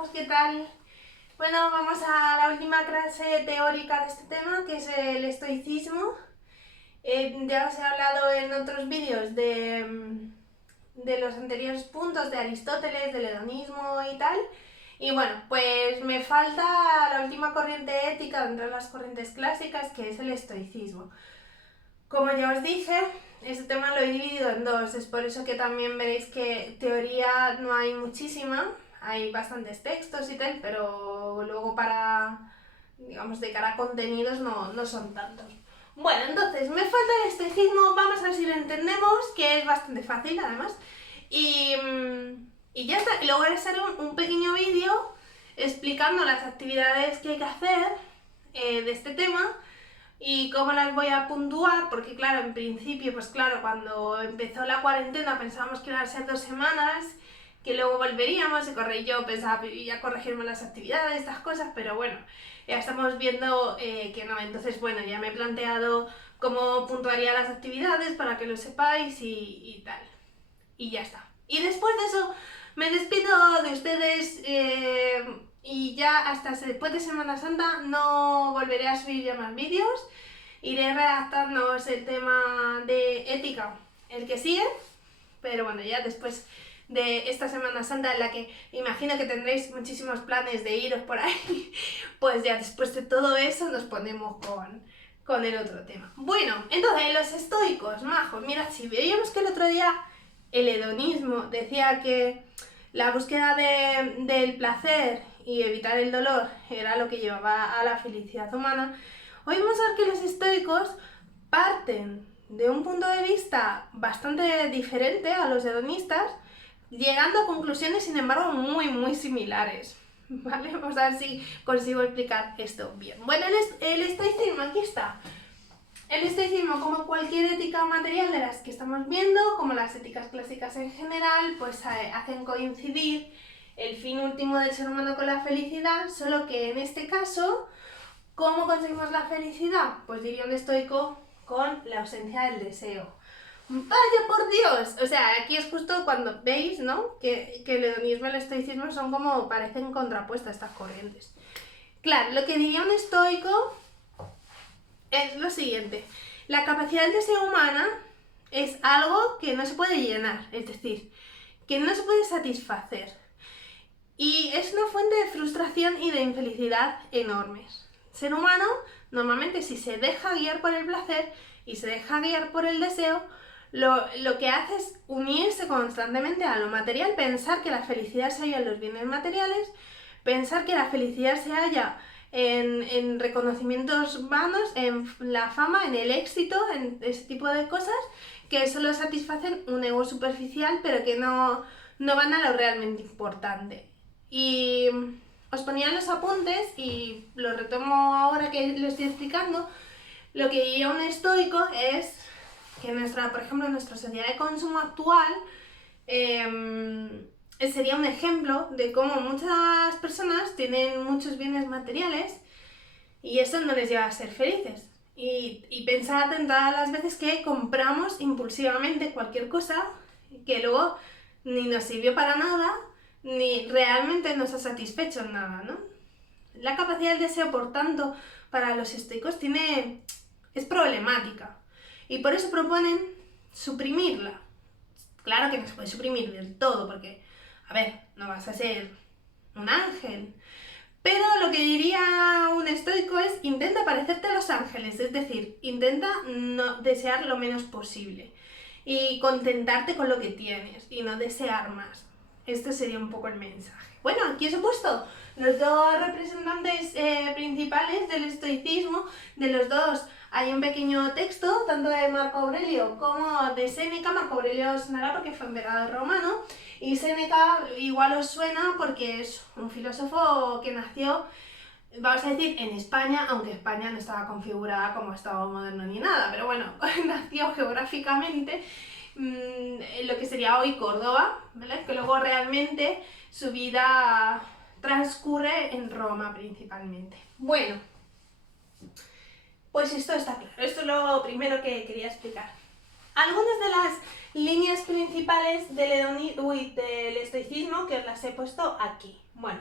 majos, ¿qué tal? Bueno, vamos a la última clase teórica de este tema, que es el estoicismo. Ya os he hablado en otros vídeos de los anteriores puntos de Aristóteles, del hedonismo y tal. Y bueno, pues me falta la última corriente ética dentro de las corrientes clásicas, que es el estoicismo. Como ya os dije, este tema lo he dividido en dos, es por eso que también veréis que teoría no hay muchísima, hay bastantes textos y tal, pero luego para, digamos, de cara a contenidos no son tantos. Bueno, entonces, me falta el estoicismo, vamos a ver si lo entendemos, que es bastante fácil además, y, y ya está. Y luego haré un pequeño vídeo explicando las actividades que hay que hacer de este tema y cómo las voy a puntuar, porque claro, en principio, pues claro, cuando empezó la cuarentena pensábamos que iban a ser 2 semanas, que luego volveríamos, y yo pensaba ya corregirme las actividades, estas cosas, pero bueno, ya estamos viendo que no. Entonces bueno, ya me he planteado cómo puntuaría las actividades para que lo sepáis y tal, y ya está. Y después de eso me despido de ustedes y ya hasta después de Semana Santa no volveré a subir ya más vídeos. Iré redactándoos el tema de ética, el que sigue, pero bueno, ya después de esta Semana Santa en la que imagino que tendréis muchísimos planes de iros por ahí, pues ya después de todo eso nos ponemos con el otro tema. Bueno, entonces los estoicos, majos, mirad, si veíamos que el otro día el hedonismo decía que la búsqueda del placer y evitar el dolor era lo que llevaba a la felicidad humana, hoy vamos a ver que los estoicos parten de un punto de vista bastante diferente a los hedonistas, llegando a conclusiones, sin embargo, muy similares. ¿Vale? Vamos a ver si consigo explicar esto bien. Bueno, el estoicismo, aquí está. El estoicismo, como cualquier ética material de las que estamos viendo, como las éticas clásicas en general, pues hacen coincidir el fin último del ser humano con la felicidad, solo que en este caso, ¿cómo conseguimos la felicidad? Pues diría un estoico, con la ausencia del deseo. ¡Vaya por Dios! O sea, aquí es justo cuando veis, ¿no? Que el hedonismo y el estoicismo son como, parecen contrapuestas estas corrientes. Claro, lo que diría un estoico es lo siguiente: la capacidad del deseo humana es algo que no se puede llenar, es decir, que no se puede satisfacer. Y es una fuente de frustración y de infelicidad enormes. El ser humano, normalmente, si se deja guiar por el placer y se deja guiar por el deseo, lo que hace es unirse constantemente a lo material, pensar que la felicidad se halla en los bienes materiales, pensar que la felicidad se halla en reconocimientos vanos, en la fama, en el éxito, en ese tipo de cosas que solo satisfacen un ego superficial, pero que no van a lo realmente importante. Y os ponía en los apuntes, y lo retomo ahora que lo estoy explicando. Lo que diría un estoico es que por ejemplo, nuestra sociedad de consumo actual sería un ejemplo de cómo muchas personas tienen muchos bienes materiales y eso no les lleva a ser felices. Y pensad en todas las veces que compramos impulsivamente cualquier cosa que luego ni nos sirvió para nada, ni realmente nos ha satisfecho en nada, ¿no? La capacidad del deseo, por tanto, para los estoicos es problemática. Y por eso proponen suprimirla. Claro que no se puede suprimir del todo, porque, a ver, no vas a ser un ángel. Pero lo que diría un estoico es: intenta parecerte a los ángeles, es decir, intenta no desear lo menos posible y contentarte con lo que tienes y no desear más. Este sería un poco el mensaje. Bueno, aquí os he puesto los dos representantes principales del estoicismo. De los dos hay un pequeño texto, tanto de Marco Aurelio como de Séneca. Marco Aurelio os sonará porque fue emperador romano, y Séneca igual os suena porque es un filósofo que nació, vamos a decir, en España, aunque España no estaba configurada como Estado moderno ni nada, pero bueno, nació geográficamente en lo que sería hoy Córdoba, ¿vale? Que luego realmente su vida transcurre en Roma principalmente. Bueno, pues esto está claro, esto es lo primero que quería explicar. Algunas de las líneas principales del estoicismo que os las he puesto aquí. Bueno,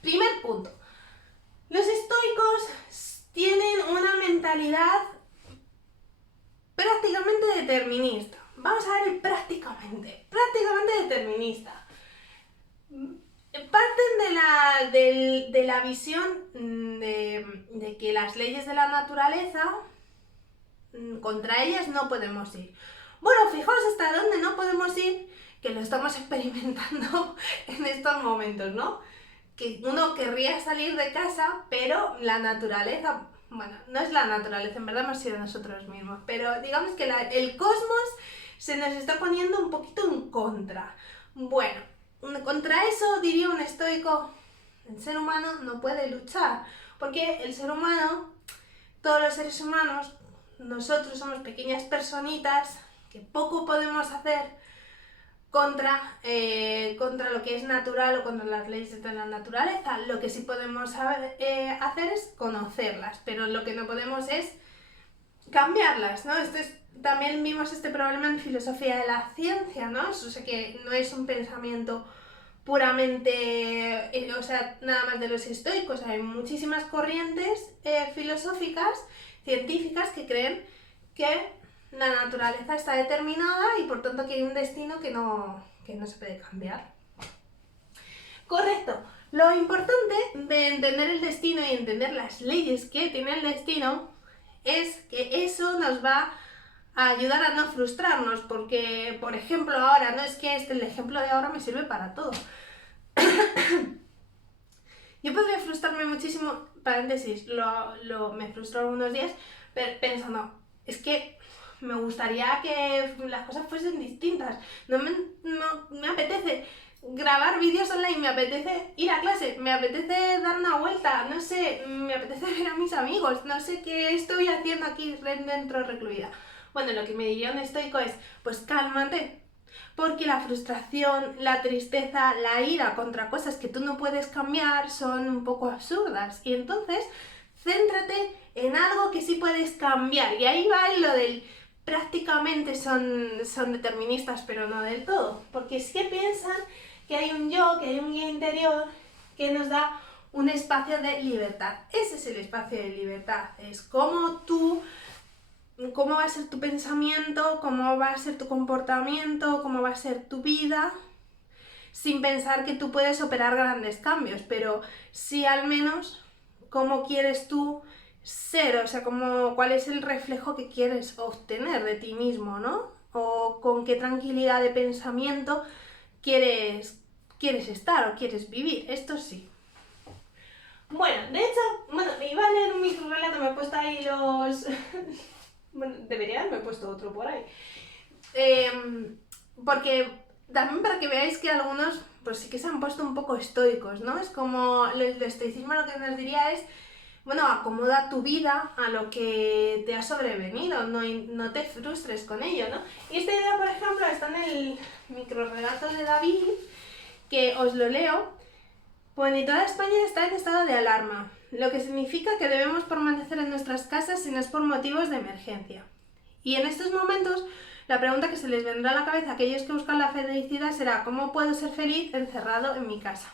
primer punto. Los estoicos tienen una mentalidad prácticamente determinista. Vamos a ver el prácticamente determinista. Parten de la visión de que las leyes de la naturaleza, contra ellas no podemos ir. Bueno, fijaos hasta dónde no podemos ir, que lo estamos experimentando en estos momentos, ¿no? Que uno querría salir de casa, pero la naturaleza, bueno, no es la naturaleza, en verdad hemos sido nosotros mismos, pero digamos que el cosmos se nos está poniendo un poquito en contra. Bueno, contra eso diría un estoico, el ser humano no puede luchar, porque el ser humano, todos los seres humanos, nosotros somos pequeñas personitas que poco podemos hacer contra lo que es natural o contra las leyes de la naturaleza. Lo que sí podemos hacer es conocerlas, pero lo que no podemos es cambiarlas, ¿no? También vimos este problema en filosofía de la ciencia, ¿no? O sea que no es un pensamiento puramente, o sea, nada más de los estoicos. Hay muchísimas corrientes filosóficas, científicas, que creen que la naturaleza está determinada y por tanto que hay un destino que no se puede cambiar. Correcto. Lo importante de entender el destino y entender las leyes que tiene el destino es que eso nos va a ayudar a no frustrarnos, porque, por ejemplo, ahora, no es que el ejemplo de ahora me sirve para todo. Yo podría frustrarme muchísimo, paréntesis, me frustró algunos días pensando, es que me gustaría que las cosas fuesen distintas, no me apetece grabar vídeos online, me apetece ir a clase, me apetece dar una vuelta, no sé, me apetece ver a mis amigos, no sé qué estoy haciendo aquí dentro recluida. Bueno, lo que me diría un estoico es, pues cálmate, porque la frustración, la tristeza, la ira contra cosas que tú no puedes cambiar son un poco absurdas. Y entonces, céntrate en algo que sí puedes cambiar. Y ahí va lo del prácticamente son deterministas, pero no del todo. Porque sí que piensan que hay un yo, que hay un guía interior que nos da un espacio de libertad. Ese es el espacio de libertad. Es cómo va a ser tu pensamiento, cómo va a ser tu comportamiento, cómo va a ser tu vida, sin pensar que tú puedes operar grandes cambios, pero sí al menos cómo quieres tú ser, o sea, cuál es el reflejo que quieres obtener de ti mismo, ¿no? O con qué tranquilidad de pensamiento quieres estar o quieres vivir, esto sí. Bueno, de hecho, me iba a leer un microrelato, me he puesto ahí los... Bueno, debería haberme puesto otro por ahí. Porque también para que veáis que algunos pues sí que se han puesto un poco estoicos, ¿no? Es como el estoicismo lo que nos diría es, bueno, acomoda tu vida a lo que te ha sobrevenido, no te frustres con ello, ¿no? Y esta idea, por ejemplo, está en el microrelato de David, que os lo leo. Bueno, y toda España está en estado de alarma, lo que significa que debemos permanecer en nuestras casas si no es por motivos de emergencia. Y en estos momentos, la pregunta que se les vendrá a la cabeza a aquellos que buscan la felicidad será: ¿cómo puedo ser feliz encerrado en mi casa?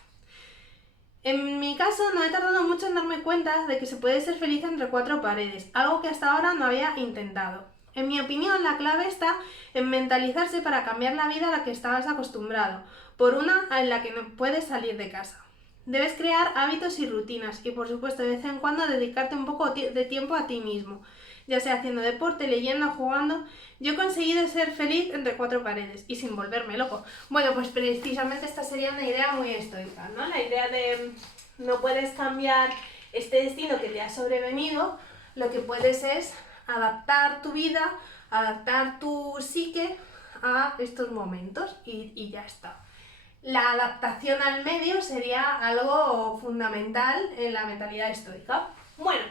En mi caso, no he tardado mucho en darme cuenta de que se puede ser feliz entre cuatro paredes, algo que hasta ahora no había intentado. En mi opinión, la clave está en mentalizarse para cambiar la vida a la que estabas acostumbrado, por una en la que no puedes salir de casa. Debes crear hábitos y rutinas y, por supuesto, de vez en cuando dedicarte un poco de tiempo a ti mismo, ya sea haciendo deporte, leyendo, jugando. Yo he conseguido ser feliz entre cuatro paredes y sin volverme loco. Bueno, pues precisamente esta sería una idea muy estoica, ¿no? La idea de no puedes cambiar este destino que te ha sobrevenido, lo que puedes es adaptar tu vida, adaptar tu psique a estos momentos y ya está. La adaptación al medio sería algo fundamental en la mentalidad estoica. Bueno,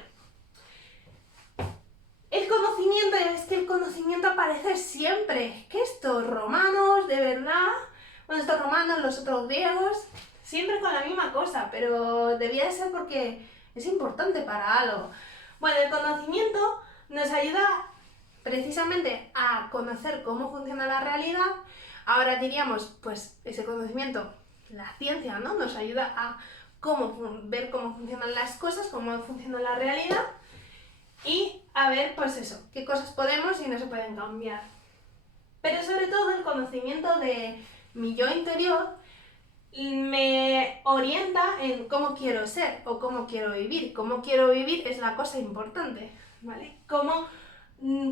el conocimiento, es que el conocimiento aparece siempre. Que estos romanos, de verdad, bueno, estos romanos, los otros griegos, siempre con la misma cosa, pero debía de ser porque es importante para algo. Bueno, el conocimiento nos ayuda precisamente a conocer cómo funciona la realidad. Ahora diríamos, pues ese conocimiento, la ciencia, ¿no? Nos ayuda a ver cómo funcionan las cosas, cómo funciona la realidad y a ver, pues eso, qué cosas podemos y no se pueden cambiar. Pero sobre todo el conocimiento de mi yo interior me orienta en cómo quiero ser o cómo quiero vivir. Cómo quiero vivir es la cosa importante, ¿vale? Cómo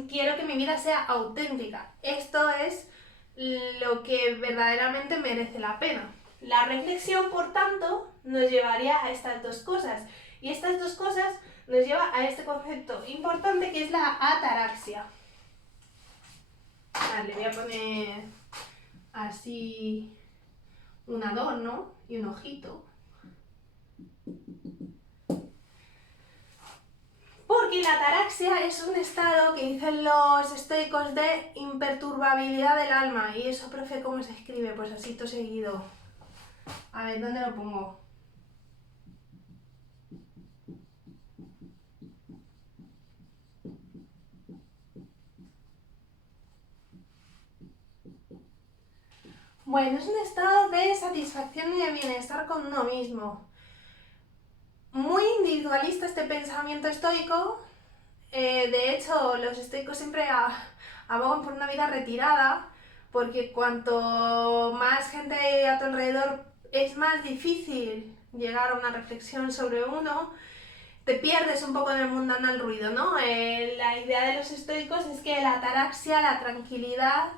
quiero que mi vida sea auténtica. Esto es lo que verdaderamente merece la pena. La reflexión, por tanto, nos llevaría a estas dos cosas. Y estas dos cosas nos lleva a este concepto importante que es la ataraxia. Vale, voy a poner así un adorno y un ojito. Porque la ataraxia es un estado que dicen los estoicos de imperturbabilidad del alma. Y eso, profe, ¿cómo se escribe? Pues así todo seguido. A ver, ¿dónde lo pongo? Bueno, es un estado de satisfacción y de bienestar con uno mismo. Muy individualista este pensamiento estoico. De hecho, los estoicos siempre abogan por una vida retirada, porque cuanto más gente hay a tu alrededor es más difícil llegar a una reflexión sobre uno, te pierdes un poco en el mundanal ruido, ¿no? La idea de los estoicos es que la ataraxia, la tranquilidad,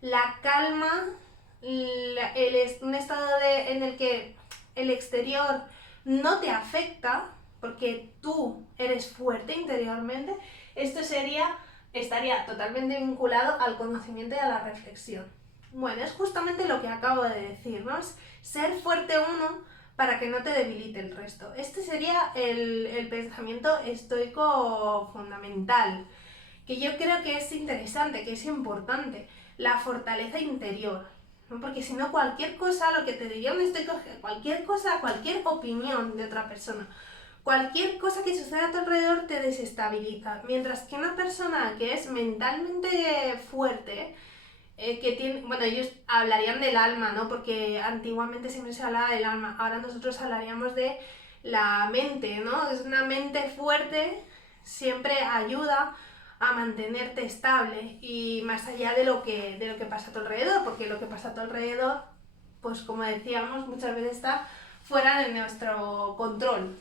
la calma, un estado en el que el exterior no te afecta, porque tú eres fuerte interiormente, esto estaría totalmente vinculado al conocimiento y a la reflexión. Bueno, es justamente lo que acabo de decir, ¿no? Es ser fuerte uno para que no te debilite el resto. Este sería el pensamiento estoico fundamental, que yo creo que es interesante, que es importante, la fortaleza interior, ¿no? Porque si no, cualquier cosa, lo que te diría un estoico, cualquier cosa, cualquier opinión de otra persona, cualquier cosa que suceda a tu alrededor te desestabiliza, mientras que una persona que es mentalmente fuerte, que tiene, bueno, ellos hablarían del alma, ¿no? Porque antiguamente siempre se hablaba del alma, ahora nosotros hablaríamos de la mente, ¿no? Es una mente fuerte, siempre ayuda a mantenerte estable y más allá de lo que pasa a tu alrededor, porque lo que pasa a tu alrededor, pues como decíamos, muchas veces está fuera de nuestro control.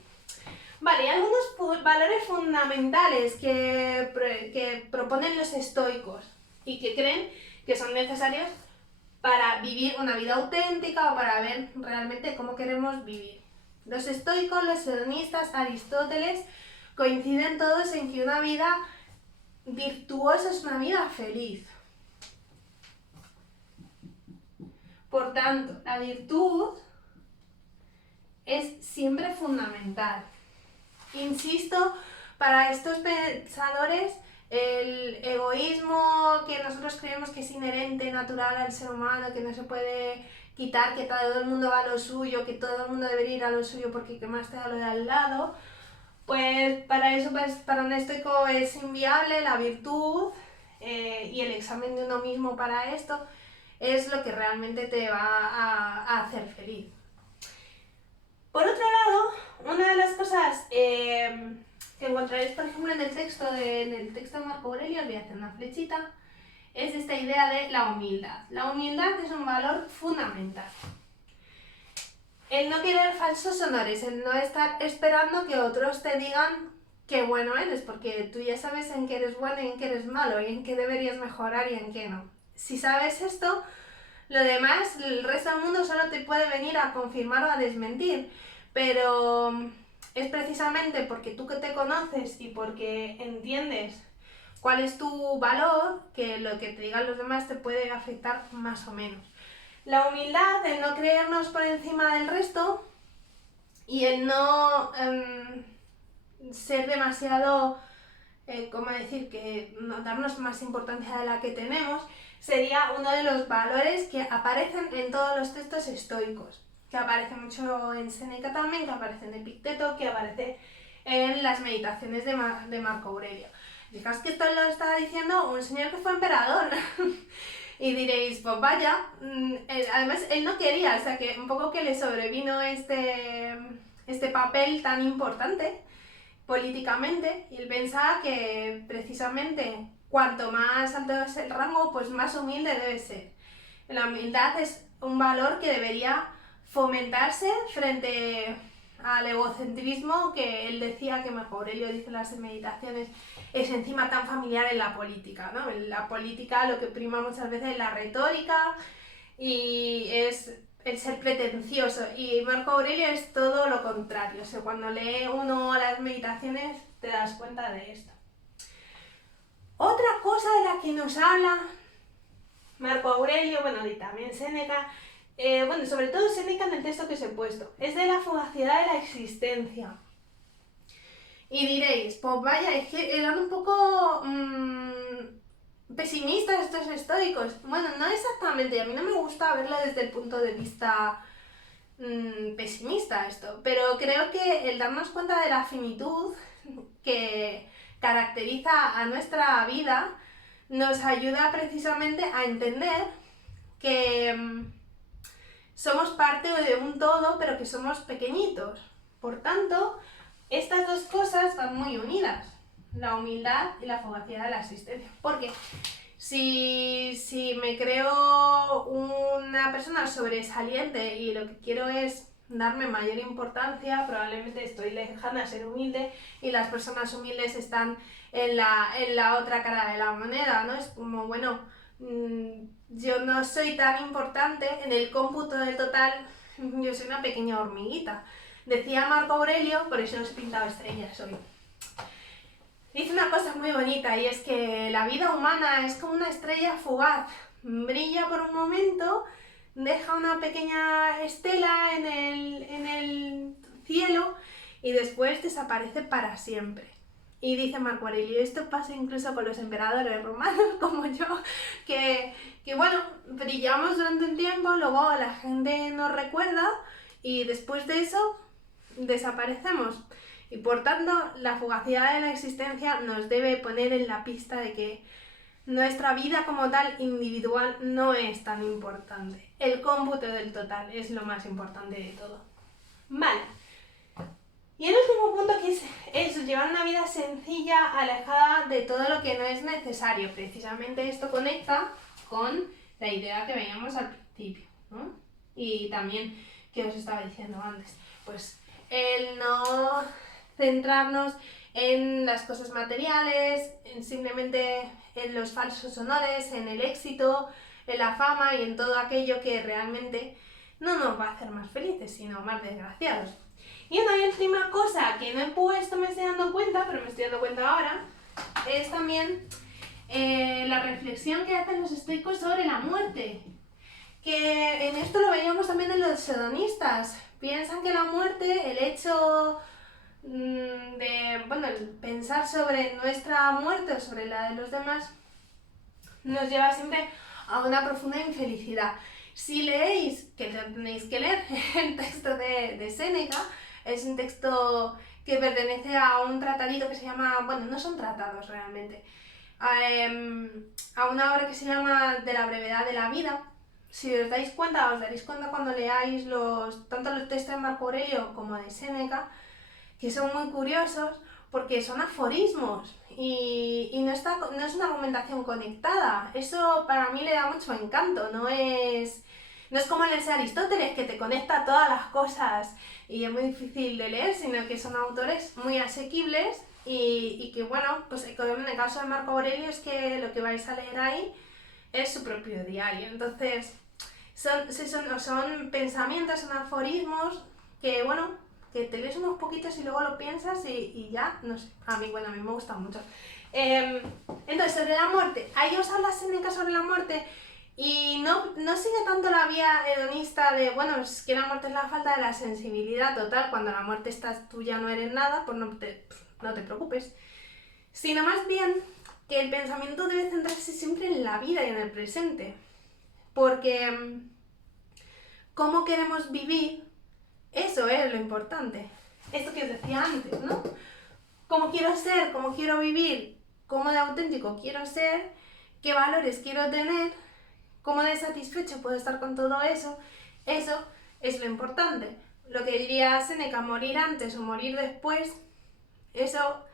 Vale, y algunos valores fundamentales que proponen los estoicos y que creen que son necesarios para vivir una vida auténtica o para ver realmente cómo queremos vivir. Los estoicos, los hedonistas, Aristóteles, coinciden todos en que una vida virtuosa es una vida feliz. Por tanto, la virtud es siempre fundamental. Insisto, para estos pensadores, el egoísmo que nosotros creemos que es inherente, natural al ser humano, que no se puede quitar, que todo el mundo va a lo suyo, que todo el mundo debería ir a lo suyo porque que más te da lo de al lado, pues para eso, pues, para un estoico es inviable la virtud y el examen de uno mismo para esto es lo que realmente te va a hacer feliz. Por otro lado, una de las cosas que encontraréis, por ejemplo, en el texto de Marco Aurelio, os voy a hacer una flechita, es esta idea de la humildad. La humildad es un valor fundamental. El no querer falsos honores, el no estar esperando que otros te digan qué bueno eres, porque tú ya sabes en qué eres bueno y en qué eres malo, y en qué deberías mejorar y en qué no. Si sabes esto, lo demás, el resto del mundo solo te puede venir a confirmar o a desmentir, pero es precisamente porque tú que te conoces y porque entiendes cuál es tu valor, que lo que te digan los demás te puede afectar más o menos. La humildad, el no creernos por encima del resto y el no ser demasiado, ¿cómo decir?, que no darnos más importancia de la que tenemos, sería uno de los valores que aparecen en todos los textos estoicos, que aparece mucho en Séneca también, que aparece en Epicteto, que aparece en las meditaciones de Marco Aurelio. Fijaos que esto lo estaba diciendo un señor que fue emperador. Y diréis, pues vaya, además él no quería, o sea que un poco que le sobrevino este papel tan importante políticamente, y él pensaba que precisamente cuanto más alto es el rango, pues más humilde debe ser. La humildad es un valor que debería fomentarse frente al egocentrismo que él decía, que Marco Aurelio dice en las meditaciones, es encima tan familiar en la política, ¿no? En la política lo que prima muchas veces es la retórica y es el ser pretencioso, y Marco Aurelio es todo lo contrario. O sea, cuando lee uno las meditaciones te das cuenta de esto. Otra cosa de la que nos habla Marco Aurelio, bueno, y también Séneca, bueno, sobre todo Séneca en el texto que os he puesto, es de la fugacidad de la existencia. Y diréis, pues vaya, es que eran un poco pesimistas estos estoicos. Bueno, no exactamente, a mí no me gusta verlo desde el punto de vista pesimista esto, pero creo que el darnos cuenta de la finitud que caracteriza a nuestra vida nos ayuda precisamente a entender que somos parte de un todo, pero que somos pequeñitos. Por tanto, estas dos cosas van muy unidas, la humildad y la fugacidad de la existencia. Porque si me creo una persona sobresaliente y lo que quiero es darme mayor importancia, probablemente estoy lejana a ser humilde, y las personas humildes están en la otra cara de la moneda, ¿no? Es como, bueno, yo no soy tan importante en el cómputo del total, yo soy una pequeña hormiguita. Decía Marco Aurelio, por eso os he pintado estrellas hoy. Dice una cosa muy bonita, y es que la vida humana es como una estrella fugaz. Brilla por un momento, deja una pequeña estela en el cielo y después desaparece para siempre. Y dice Marco Aurelio, esto pasa incluso con los emperadores romanos como yo, que bueno, brillamos durante un tiempo, luego la gente nos recuerda y después de eso desaparecemos. Y por tanto, la fugacidad de la existencia nos debe poner en la pista de que nuestra vida como tal individual no es tan importante. El cómputo del total es lo más importante de todo. Vale. Y el último punto, que es llevar una vida sencilla, alejada de todo lo que no es necesario. Precisamente esto conecta con la idea que veíamos al principio, ¿no? Y también que os estaba diciendo antes, pues el no centrarnos en las cosas materiales, simplemente en los falsos honores, en el éxito, en la fama y en todo aquello que realmente no nos va a hacer más felices, sino más desgraciados. Y una última cosa que no he puesto, me estoy dando cuenta, pero me estoy dando cuenta ahora, es también la reflexión que hacen los estoicos sobre la muerte. Que en esto lo veíamos también en los hedonistas. Piensan que la muerte, el hecho el pensar sobre nuestra muerte o sobre la de los demás, nos lleva siempre a una profunda infelicidad. Si leéis, que lo tenéis que leer, el texto de Séneca, es un texto que pertenece a un tratadito que se llama, bueno, no son tratados realmente, a una obra que se llama De la brevedad de la vida. Si os daréis cuenta cuando leáis tanto los textos de Marco Aurelio como de Séneca, que son muy curiosos porque son aforismos y no es una argumentación conectada. Eso para mí le da mucho encanto, no es como leer a Aristóteles, que te conecta todas las cosas y es muy difícil de leer, sino que son autores muy asequibles y que, bueno, pues en el caso de Marco Aurelio es que lo que vais a leer ahí es su propio diario. Entonces, son pensamientos, son aforismos que, bueno, que te lees unos poquitos y luego lo piensas y ya, no sé, a mí me gusta mucho. Entonces, sobre la muerte, ahí os habla Séneca sobre la muerte y no sigue tanto la vía hedonista de, bueno, es que la muerte es la falta de la sensibilidad total, cuando la muerte estás, tú ya no eres nada, pues no te preocupes, sino más bien que el pensamiento debe centrarse siempre en la vida y en el presente, porque cómo queremos vivir, eso es lo importante. Esto que os decía antes, ¿no? Cómo quiero ser, cómo quiero vivir, cómo de auténtico quiero ser, qué valores quiero tener, cómo de satisfecho puedo estar con todo eso. Eso es lo importante. Lo que diría Séneca, morir antes o morir después, eso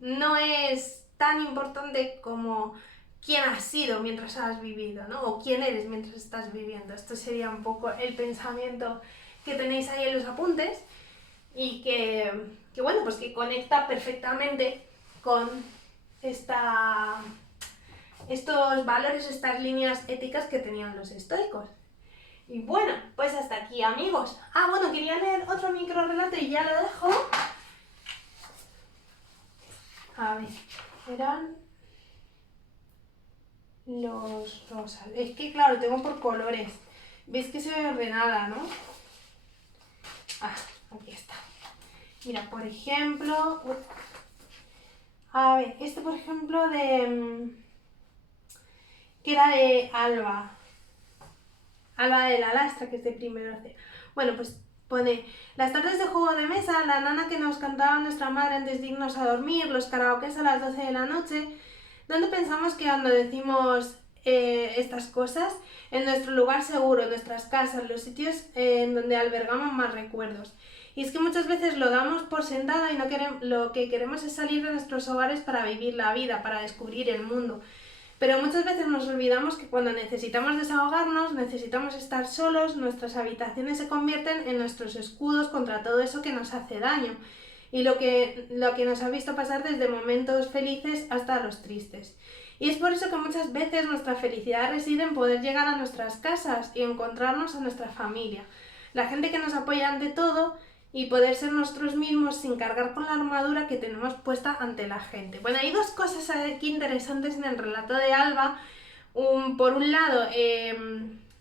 no es tan importante como quién has sido mientras has vivido, ¿no? O quién eres mientras estás viviendo. Esto sería un poco el pensamiento que tenéis ahí en los apuntes y que bueno, pues que conecta perfectamente con estos valores, estas líneas éticas que tenían los estoicos. Y bueno, pues hasta aquí, amigos. Bueno, quería leer otro micro relato y ya lo dejo. A ver, eran los rosas. Es que claro, tengo por colores. ¿Veis que se ve ordenada, no? Aquí está. Mira, por ejemplo... A ver, este por ejemplo que era de Alba. Alba de la Lastra, que es de primero C. Bueno, pues pone: las tardes de juego de mesa, la nana que nos cantaba nuestra madre antes de irnos a dormir, los karaokes a las 12 de la noche. ¿Dónde pensamos que cuando decimos estas cosas? En nuestro lugar seguro, en nuestras casas, los sitios en donde albergamos más recuerdos. Y es que muchas veces lo damos por sentado y lo que queremos es salir de nuestros hogares para vivir la vida, para descubrir el mundo. Pero muchas veces nos olvidamos que cuando necesitamos desahogarnos, necesitamos estar solos, nuestras habitaciones se convierten en nuestros escudos contra todo eso que nos hace daño y lo que nos ha visto pasar desde momentos felices hasta los tristes. Y es por eso que muchas veces nuestra felicidad reside en poder llegar a nuestras casas y encontrarnos a nuestra familia, la gente que nos apoya ante todo, y poder ser nosotros mismos sin cargar con la armadura que tenemos puesta ante la gente. Bueno, hay dos cosas aquí interesantes en el relato de Alba. Por un lado,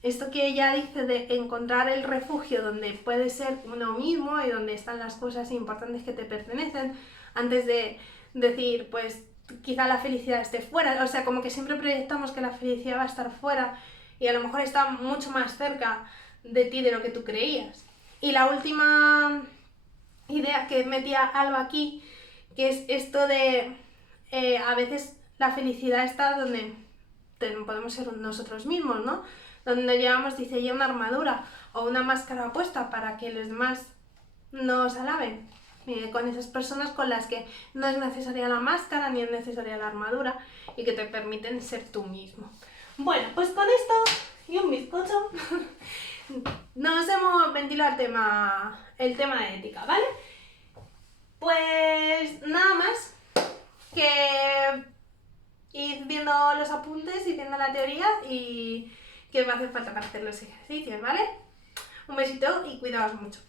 esto que ella dice de encontrar el refugio donde puede ser uno mismo y donde están las cosas importantes que te pertenecen, antes de decir, pues quizá la felicidad esté fuera. O sea, como que siempre proyectamos que la felicidad va a estar fuera y a lo mejor está mucho más cerca de ti de lo que tú creías. Y la última idea que metía Alba aquí, que es esto de a veces la felicidad está donde podemos ser nosotros mismos, ¿no? Donde llevamos, dice ella, una armadura o una máscara puesta para que los demás nos alaben. Con esas personas con las que no es necesaria la máscara ni es necesaria la armadura y que te permiten ser tú mismo. Bueno, pues con esto y un bizcocho nos hemos ventilado el tema de ética, ¿vale? Pues nada más que ir viendo los apuntes y viendo la teoría y que me hace falta para hacer los ejercicios, ¿vale? Un besito y cuidaos mucho.